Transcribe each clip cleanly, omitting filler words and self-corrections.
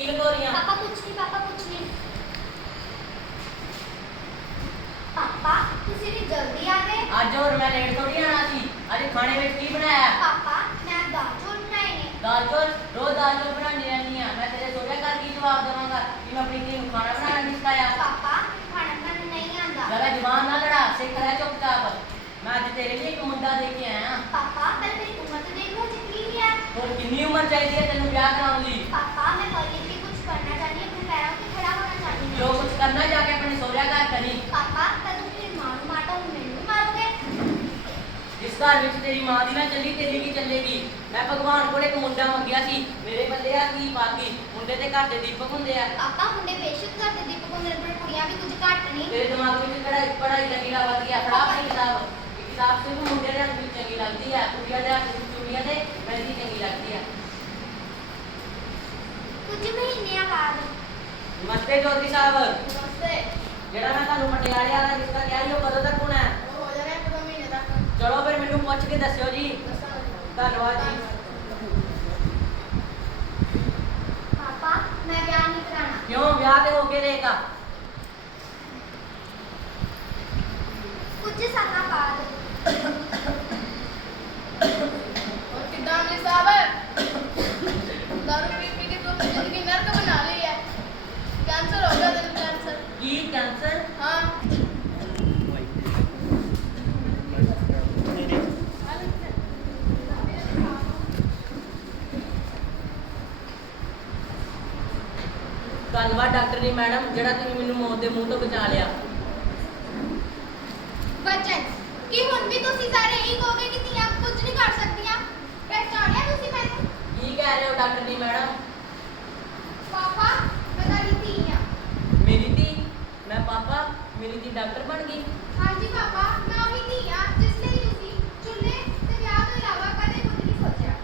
पापा कुछ नहीं, पापा कुछ नहीं। पापा ਤੁਸੀਂ ਵੀ ਜਲਦੀ ਆ ਗਏ। ਅੱਜ ਹੋਰ ਮੈਂ ਲੇਟ ਥੋੜੀ ਆਣਾ ਸੀ। ਅੱਜ ਖਾਣੇ ਵਿੱਚ ਕੀ ਬਣਾਇਆ? ਪਾਪਾ ਮੈਂ ਦਾਲ ਚੌਲ ਬਣਾਏ ਨੇ। ਦਾਲ ਚੌਲ? ਰੋਜ਼ ਦਾਲ ਚੌਲ ਬਣਾਉਂਦੀ ਰਹਿੰਦੀ ਆ। ਮੈਂ ਤੇਰੇ ਸੋਹਰੇ ਘਰ ਕੀ ਜਵਾਬ ਦੇਵਾਂਗਾ ਕਿ ਮੈਂ ਆਪਣੀ ਧੀ ਨੂੰ ਖਾਣਾ ਬਣਾਉਣਾ ਨਹੀਂ ਸਿਖਾਇਆ? ਪਾਪਾ ਖਾਣਾ ਬਣਾਉਣਾ ਨਹੀਂ ਆਉਂਦਾ। ਜ਼ਰਾ ਜ਼ੁਬਾਨ ਨਾ ਲੜਾ, ਸਿੱਖ ਲੈ ਚੁੱਪਚਾਪ। ਮੈਂ ਅੱਜ ਤੇਰੇ ਲਈ ਇੱਕ ਮੁੰਡਾ ਦੇ ਕੇ ਆਇਆ। ਪਾਪਾ ਪਰ ਮੇਰੀ ਉਮਰ ਤਾਂ ਦੇਖੋ ਕਿੰਨੀ ਹੈ। ਹੋਰ ਕਿੰਨੀ ਉਮਰ ਚਾਹੀਦੀ ਹੈ ਤੈਨੂੰ ਵਿਆਹ ਕਰਾਉਣ ਲਈ? ਪਾਪਾ ਮੈਂ ਪੜ੍ਹ ਕੇ ਕੁਝ ਕਰਨਾ ਚਾਹती हूँ, अपने पैरों पे खड़ा होना चाहती हूँ। ਜੋ ਕੁਝ ਕਰਨਾ ਜਾ ਕੇ ਆਪਣੇ ਸੋਹਰੇ ਘਰ ਕਰੀ। पापा कल तुम मेरी माँ को मारता हूँ, मैंने भी मारोगे। ਜਿਸ ਘਰ ਵਿੱਚ ਤੇਰੀ ਮਾਂ ਦੀ ਨਾ ਚੱਲੀ ਤੇਰੀ ਵੀ ਚੱਲੇਗੀ। ਮੈਂ ਭਗਵਾਨ ਕੋਲ ਇੱਕ ਮੁੰਡਾ ਮੰਗਿਆ ਸੀ, ਮੇਰੇ ਬੰਦੇ ਆ ਕੀ ਬਾਕੀ ਮੁੰਡੇ ਤੇ ਘਰ ਦੇ ਦੀਪਕ ਹੁੰਦੇ ਆ। पापा मुंडे बेशक कर दे दीपक को, मेरे पर कुड़ियाँ भी कुछ घट नहीं। ਤੇਰੇ ਦਿਮਾਗ ਵਿੱਚ ਕਿਹੜਾ ਪੜਾਈ ਲੱਗੀ ਲਾ ਵਧ ਗਿਆ? ਫੜਾ ਆਪਣੀ ਕਿਤਾਬ। ਇਹ ਕਿਤਾਬ ਸਿਰਫ ਮੁੰਡੇ ਦੇ ਹੱਥ ਵਿੱਚ ਚੰਗੀ ਲੱਗਦੀ ਹੈ, ਕੁੜੀਆਂ ਦੇ ਹੱਥ ਵਿੱਚ ਚੂੜੀਆਂ ਤੇ ਮਹਿੰਦੀ ਚੰਗੀ ਲੱਗਦੀ ਹੈ। कुछ महीने बाद। ਨਮਸਤੇ ਚੌਧਰੀ ਸਾਹਿਬ। नमस्ते। ਜਿਹੜਾ ਮੈਂ ਤੁਹਾਨੂੰ ਪਟਿਆਲੇ ਵਾਲਾ ਰਿਸ਼ਤਾ ਕਿਹਾ ਸੀ ਉਹ ਕਦੋਂ ਤੱਕ ਹੋਣਾ ਹੈ? हो जाएगा 1 महीने तक। ਚਲੋ ਫਿਰ ਮੈਨੂੰ ਪੁੱਛ ਕੇ ਦੱਸਿਓ ਜੀ। ਧੰਨਵਾਦ ਜੀ। पापा मैं ब्याह नहीं कराना। ਕਿਉਂ? ਵਿਆਹ ਤੇ ਹੋ ਕੇ ਰਹੇਗਾ। कुछ साल बाद। और कितना अमली साहब है? दारू पी पी के तो अपनी जिंदगी नर्क बना ली है। कैंसर हो गया, दिल कैंसर। ਕੀ ਕੈਂਸਰ? हाँ। ਧੰਨਵਾਦ ਡਾਕਟਰ ਮੈਡਮ, ਜਿਹੜਾ ਤੁਸੀਂ ਮੈਨੂੰ ਮੌਤ ਦੇ ਮੂੰਹ ਤੋਂ ਬਚਾ ਲਿਆ। वचन कि हुन भी तुसी सारे यही कहोगे कि धीयां कुछ नहीं कर सकदियां। पहचानिया तुसी मैनू? ਕੀ ਕਹਿ ਰਹੇ ਹੋ ਡਾਕਟਰ ਮੈਡਮ? पापा मैं तेरी धी हां। ਮੇਰੀ ਧੀ? ਮੈਂ ਪਾਪਾ ਮੇਰੀ ਧੀ डॉक्टर बन गई। हां जी पापा, मैं ओही धी हां जिस ਲਈ तुसी चुल्ले ते ब्याह ਤੋਂ ਇਲਾਵਾ ਕਦੇ ਕੁਝ ਨਹੀਂ ਸੋਚਿਆ।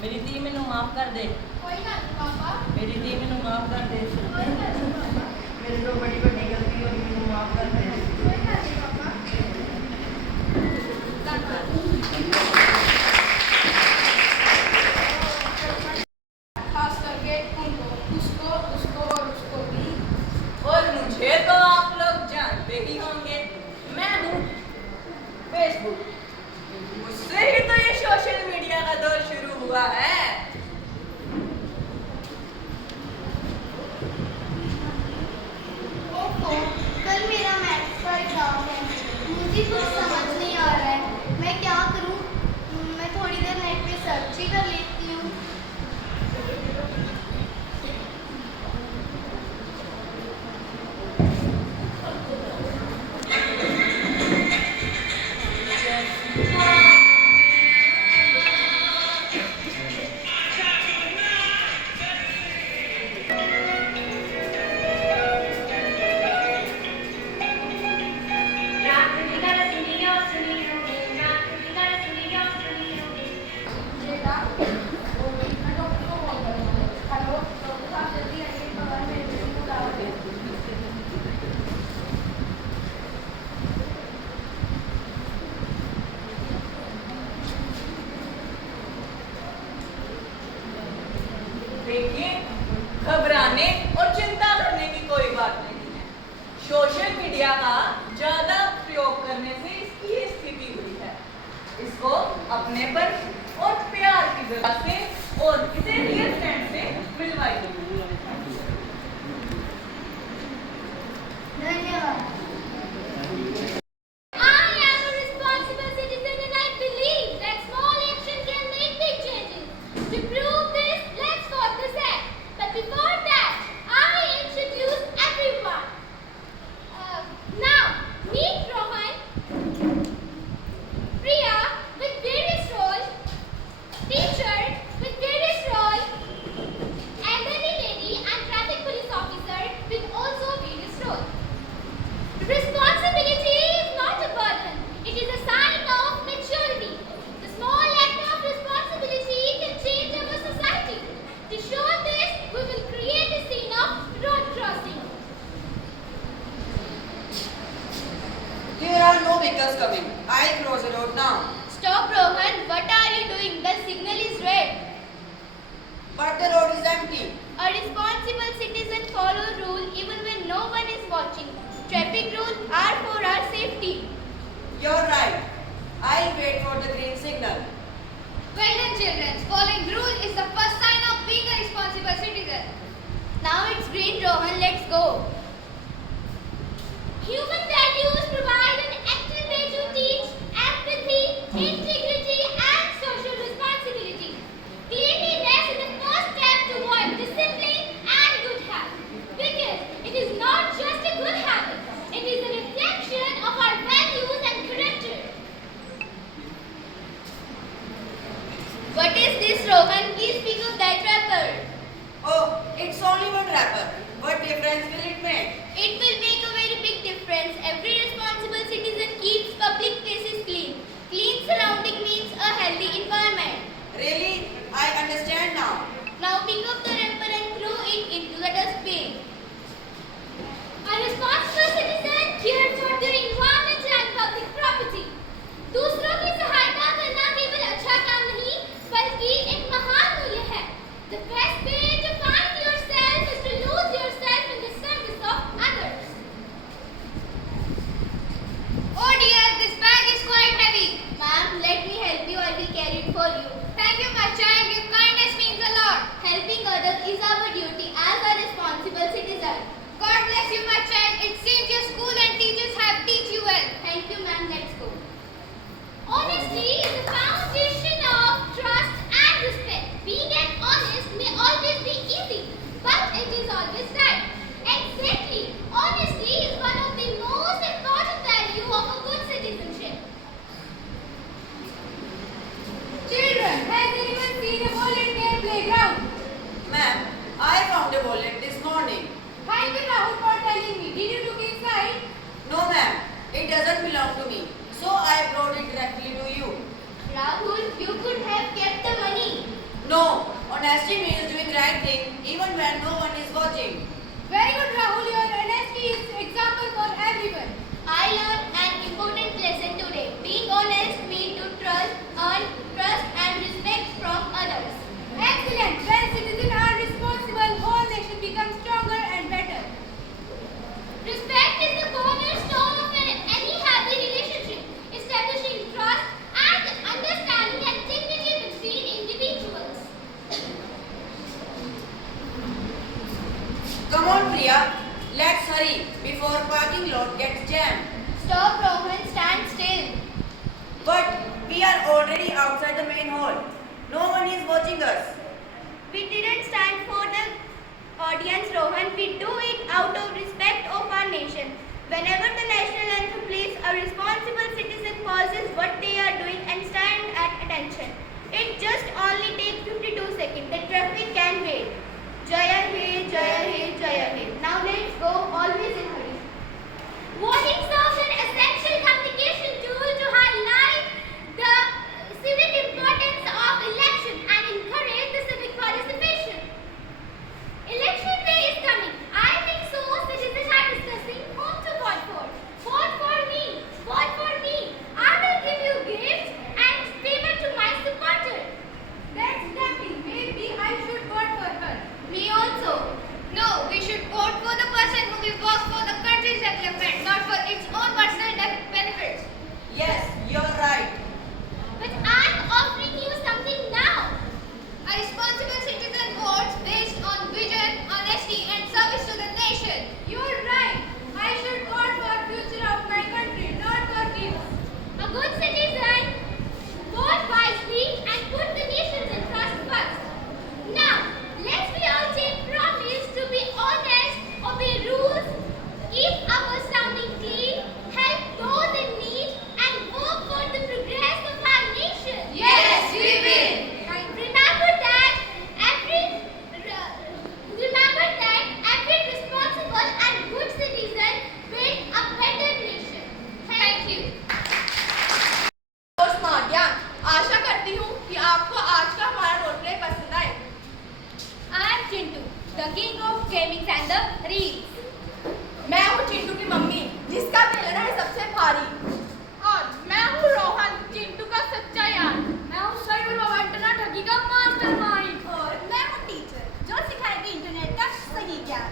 ਮੇਰੀ ਧੀ ਮੈਨੂੰ ਮਾਫ ਕਰ ਦੇ। कोई गल नहीं पापा, ਮੇਰੀ ਧੀ ਮੈਨੂੰ ਮਾਫ ਕਰ ਦੇ। कोई गल नहीं पापा, ਮੇਰੇ ਤੋਂ ਬੜੀ ਵੱਡੀ ਗਲਤੀ ਹੋ ਗਈ, ਮੈਨੂੰ ਮਾਫ ਕਰ ਦੇ। कोई गल नहीं पापा। खास करके उनको, उसको, उसको और उसको भी। और मुझे तो आप लोग जानते ही होंगे, मैं हूँ फेसबुक। मुझसे ही तो ये सोशल मीडिया का दौर शुरू हुआ है। ओहो, कल मेरा मैथ्स का एग्जाम है। मुझे कुछ समझ नहीं आ रहा है, मैं क्या करूं? मैं थोड़ी देर नेट पे सर्च ही कर लेती हूँ। देखिए, घबराने और चिंता करने की कोई बात नहीं है। सोशल मीडिया का ज्यादा प्रयोग करने से इसकी ये स्थिति हुई है। इसको अपनेपन और प्यार की जरूरत से और इसे रियल फ्रेंड से मिलवाइए। धन्यवाद। I am a responsible citizen and I believe that small action can make big changes. To prove this, let's vote this act. But before that, I introduce everyone. Now, meet Rohan, Priya with various roles, teacher with various roles, elderly lady and traffic police officer with also various roles. Responsibility is not a burden. It is a sign of maturity. The small act of responsibility can change our society. To show this, we will create a scene of road crossing. There are no vehicles coming. I cross the road now. Stop, Rohan. What are you doing? The signal is red. But the road is empty. A responsible You're right. I'll wait for the green signal. Well done, children. Following the rule is the first sign of being a responsible citizen. Now it's green, Rohan. Let's go. Human values provide an active way to teach empathy, integrity, and social responsibility. Cleanliness is the first step toward discipline and good habit. Because it is not just a good habit, it is a reflection of our values and character. What is this, Rohan? Please speak of that wrapper. Oh, it's only one wrapper. What difference will it make? It will make a very big difference. Every responsible citizen keeps public places clean. Clean surrounding means a healthy environment. Really? I understand now. Now pick up the wrapper and throw it into the dustbin. A responsible citizen cares for their environment and public property. दूसरों की सहायता करना केवल अच्छा काम नहीं बल्कि एक महान मूल्य है. The best way to find yourself is to lose yourself in the service of others. Oh dear, this bag is quite heavy. Ma'am, let me help you. I will carry it for you. Thank you, my child. Your kindness means a lot. Helping others is our duty as a responsible citizen. God bless you, my child. It seems your school and teachers have teach you well. Thank you, ma'am. Let's go. Honesty is the foundation of trust and respect. Being an honest may always be easy, but it is always right. Exactly. Honesty is one of the most important value of a good citizenship. Children, has anyone seen a bullet near playground? Ma'am, I found a wallet this morning. Thank you, Rahul, for telling me. Did you look inside? No, ma'am. It doesn't belong to me. So I brought it directly to you. Rahul, you could have kept the money. No, honesty means doing right thing even when no one is watching. Very good, Rahul. Your honesty is example for everyone. I learned an important lesson today. Being honest means to earn trust and respect from others. Excellent. When citizens are responsible, whole nation becomes stronger and better. Respect is the cornerstone of any healthy relationship, establishing trust and understanding and dignity between individuals. Come on, Priya. Let's hurry before parking lot gets jammed. Stop, Rohan. Stand still. But we are already outside the main hall. No one is watching us. We didn't stand for the audience, Rohan. We do it out of respect of our nation. Whenever the national anthem plays, a responsible citizen pauses what they are doing and stand at attention. It just only takes 52 seconds. The traffic can wait. Jaya He, Jaya He, Jaya He. Now let's go, always in hurry. Voting serves an essential communication tool to highlight the civic importance of election and encourage the civic participation. Election day is coming. I think so. Citizens are discussing whom to vote for. Vote for me. Vote for me. I will give you gifts and favor to my supporter. That's nothing. Maybe I should vote for her. Me also. No, we should vote for the person who will work for the country's development, not for its own personal benefits. Yes, you're right. But I'm offering you something now. A responsible citizen votes based on vision, honesty, and service to the nation. You're right. I should vote for the future of my country, not for gifts. A good citizen vote wisely and put the nation's interest first. Now, let's we all take promise to be honest, obey rules, keep our surrounding clean, help those in need, and work for the progress of our nation. Yes, we will. And remember that every responsible and good citizen build a better nation. Thank you. और smart ज्ञान, आशा करती हूँ कि आपको आज का हमारा role play पसंद आए। I am Chintu, the king of gaming and the reels. मैं हूँ चिंटू की मम्मी, जिसका बेलना है सबसे भारी। और मैं हूँ रोहन, चिंटू का सच्चा यार। मैं हूँ सयूर वंटना ठगी का मास्टरमाइंड। और मैं हूँ टीचर, जो सिखाएगी इंटरनेट का सही ज्ञान।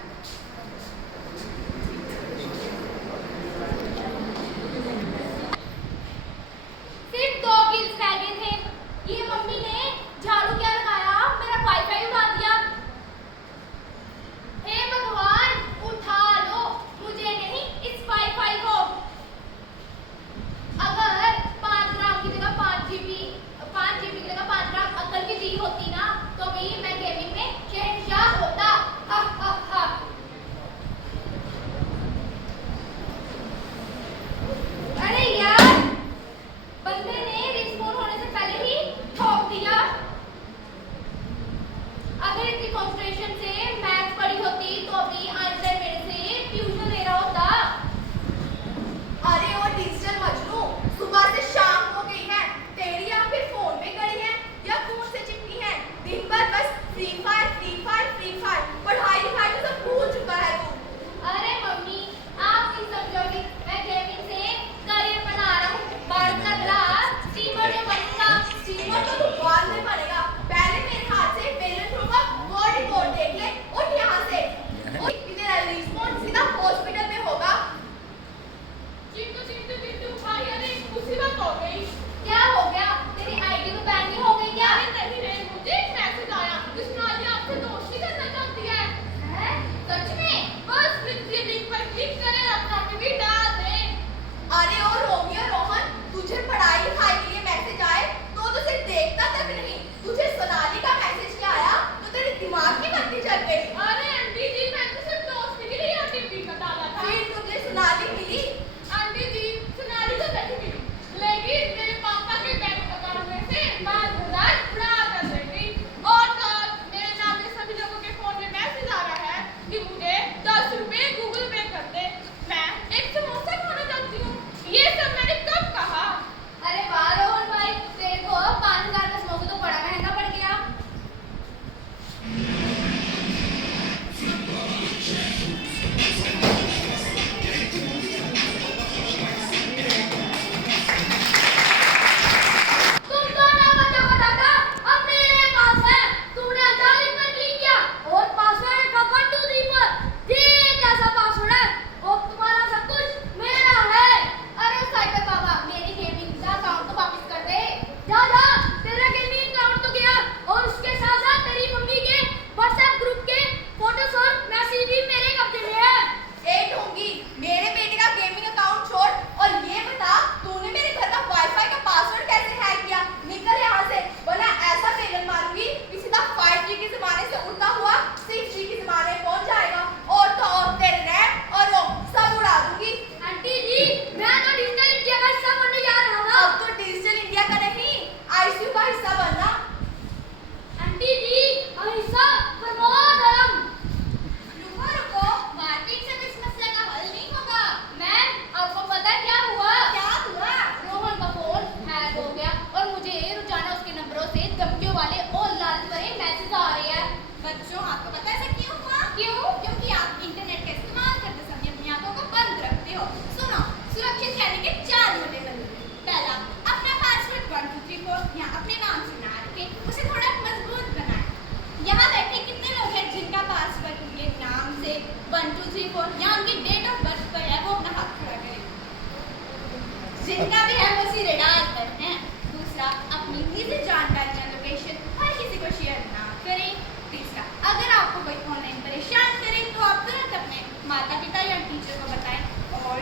जिनका भी है वो सीधे डालकर हैं। दूसरा, अपनी निजी जानकारियां लोकेशन हर किसी को शेयर ना करें। तीसरा, अगर आपको कोई ऑनलाइन परेशान करे तो आप तुरंत अपने माता पिता या टीचर को बताएं और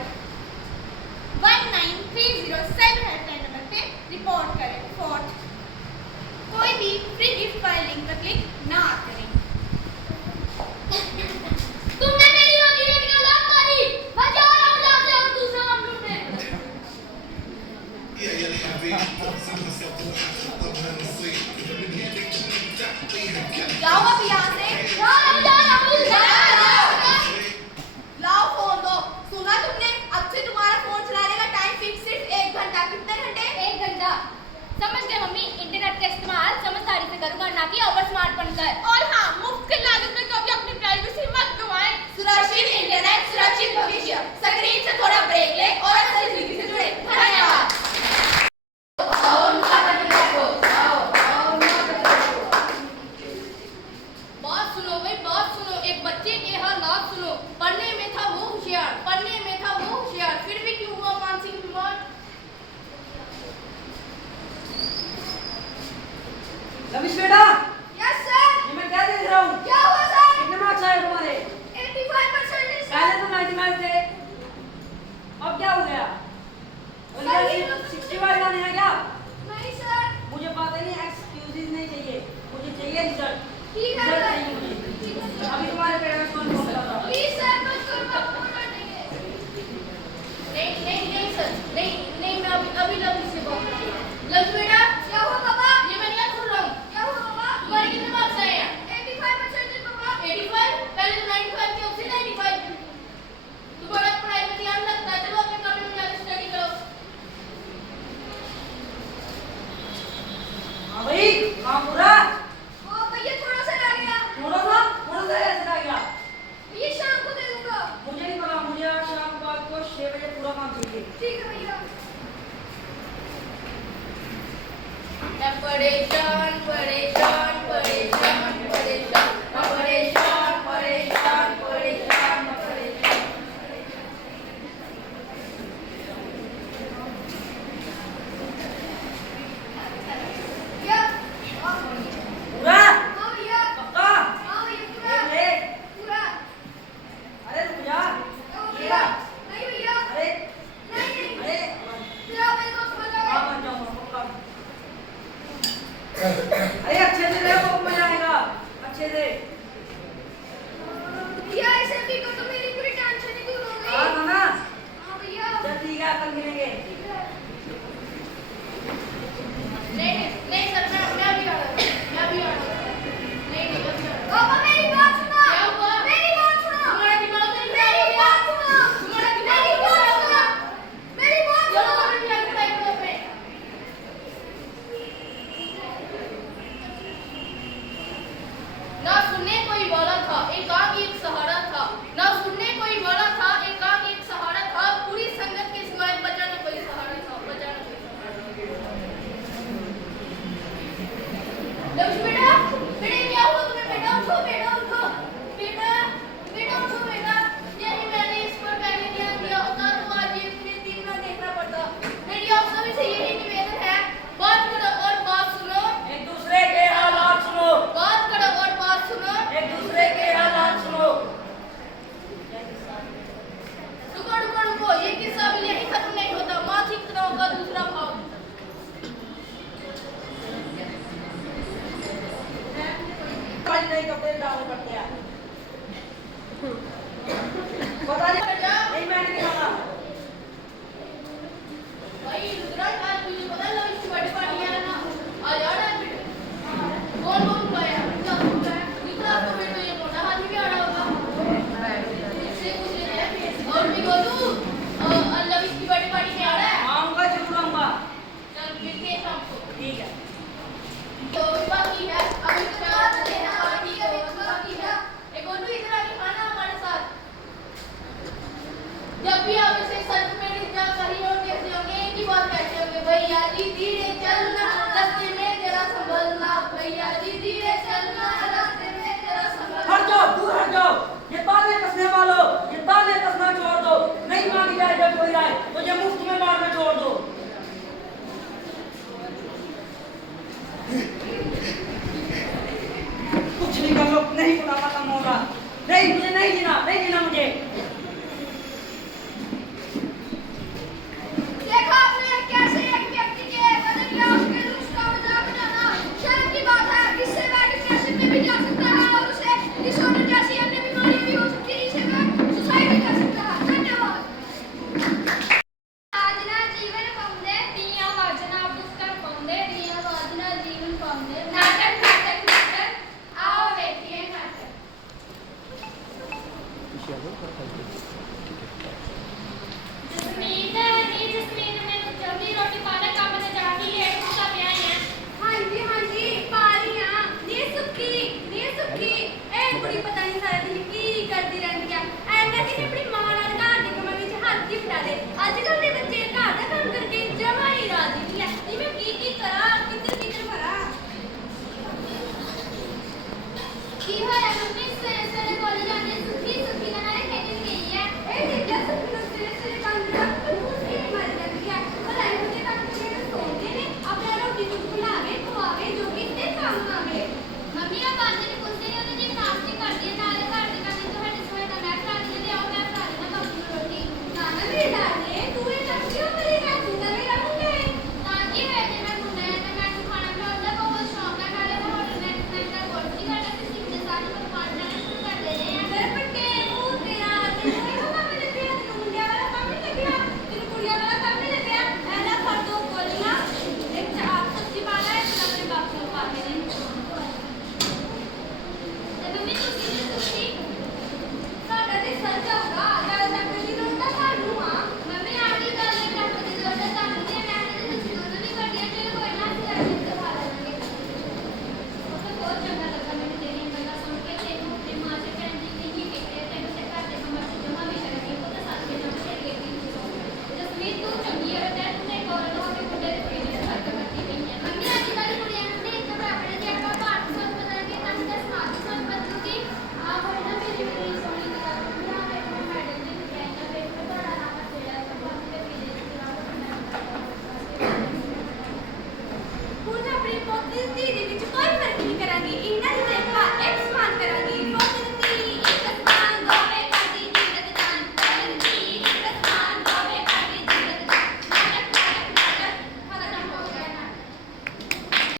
19307 हेल्पलाइन नंबर पे रिपोर्ट करें। फोर्थ, कोई भी फ्री गिफ्ट फाइल लिंक पर क्लिक ना करें। तुमने मेरी रोटी रेट का लाभ मारी। मैं जा रहा हूँ यहाँ से और दूसरा काम ढूंढने। जाओ अब यहाँ से। जा रहा हूँ। लाओ फोन दो। सुना तुमने? अब से तुम्हारा फोन चलाने का टाइम फिक्स सिर्फ 1 घंटा। कितने घंटे? 1 घंटा। समझ गए मम्मी, इंटरनेट का इस्तेमाल समझदारी से करूंगा, ना कि ओवर स्मार्ट बनकर। और हाँ, मुफ्त के लागत में कभी अपनी प्राइवेसी मत गवाएं। सुरक्षित इंटरनेट, सुरक्षित भविष्य। स्क्रीन से थोड़ा ब्रेक ले और असल जिंदगी से जुड़े। धन्यवाद। बात सुनो भाई, बात सुनो। एक बच्चे के हालात सुनो। पढ़ने में था वो होशियार, पढ़ने में था वो होशियार, फिर भी क्यों हुआ मानसिक बीमार? रमेश बेटा, यस सर। ये मैं क्या देख रहा हूँ? क्या हुआ सर? कितने मार्क्स आए तुम्हारे? 85% पहले तो 95 थे, अब क्या हो गया? सर, ये तो 65 लाने हैं क्या? नहीं सर। मुझे पता नहीं, एक्सक्यूजेस नहीं चाहिए, मुझे चाहिए रिजल्ट। ठीक है रिजल्ट सर। चाहिए मुझे। ठीक है सर। अभी तुम्हारे पेरेंट्स कौन फोन कर रहा है? प्लीज सर, मत करो, आप फोन कर देंगे। नहीं सर, नहीं मैं अभी लव से बात कर रही हूँ। लव बेटा, क्या हुआ पापा? ये मैं नहीं सुन रहा हूँ। क्या हुआ पापा? तुम्हारे कितने मार्क्स आए हैं? 85% पापा। 85? पहले तो 95 थे, अब से 95। तुम्हारा पढ़ाई में ध्यान लगता है, चलो अपने कमरे में जाकर स्टडी करो। हाँ भाई, काम पूरा? ओ भैया, थोड़ा सा रह गया। थोड़ा सा ऐसे रह गया। ये शाम को दे दूंगा। मुझे नहीं पता, मुझे आज शाम को 6 बजे पूरा काम चाहिए। ठीक है भैया। मैं परेशान परेशान परेशान परेशान, मैं परेशान परेशान परेशान, मैं परेशान। भैया। हाँ पूरा? भैया। पक्का? हाँ भैया, पूरा। एक ले। पूरा। अरे रुक जा। ओ भैया। नहीं भैया। अरे नहीं। अरे फिर आप मेरे दोस्त बन जाओगे। हाँ, बन जाऊंगा पक्का। अरे अच्छे से ले, बहुत मजा आएगा, अच्छे से। भैया, ऐसे भी को तो मेरी पूरी टेंशन ही दूर हो गई। हाँ ना? हाँ भैया। चल ठीक है, कल मिलेंगे। नहीं सर, मैं अभी आ रहा हूँ, मैं अभी आ रहा हूँ। नहीं अभी आ रहा हूँ। पापा, मेरी बात सुनो। क्या हुआ? मेरी बात सुनो। तुम्हारा दिमाग नहीं मेरी खराब हो गया? बात सुनो। तुम्हारा दिमाग मेरी नहीं बात खराब हो सुनो। गया? मेरी बात चलो सुनो। अपनी पढ़ाई करो अपने। ना सुनने कोई वाला था, एकांत एक सहारा था। ना सुनने कोई वाला था, एकांत एक सहारा था। पूरी संगत के सिवाय बचा न कोई सहारा था, बचा न कोई सहारा। लक्ष्मी बेटा, क्या हुआ तुम्हें? बेटा उठो, बेटा उठो, बेटा उठो बेटा। यही मैंने इस पर पहले ध्यान दिया होता तो आज ये पूरे दिन ना देखना पड़ता। मेरी आप सभी से यही निवेदन है, बात करो और बात सुनो। एक दूसरे के हालात सुनो। बात करो और बात सुनो। एक दूसरे के हालात सुनो। रुको, ये किस्सा भी यही खत्म नहीं होता। मानसिक तनाव का दूसरा भाव। आज नए कपड़े डालने पड़ते हैं। पता नहीं, नहीं मैंने नहीं खाना। भाई रुद्राज, आज तुझे पता लगा इसकी बर्थडे पार्टी है ना? आज आ रहा है बेटा। कौन बुलाया? क्या बुलाया? निकला तो फिर तो ये मोटा हाथी भी आ रहा होगा। इससे कुछ नहीं है। और भी गोलू, अल्लाह इसकी बर्थडे पार्टी में आ रहा है। आऊंगा, जरूर आऊंगा। चल मिलते हैं शाम को। ठीक है। तो बाकी है अभी तो बात देना बाकी है। एक गोलू इधर आके खाना हमारे साथ। जसमीत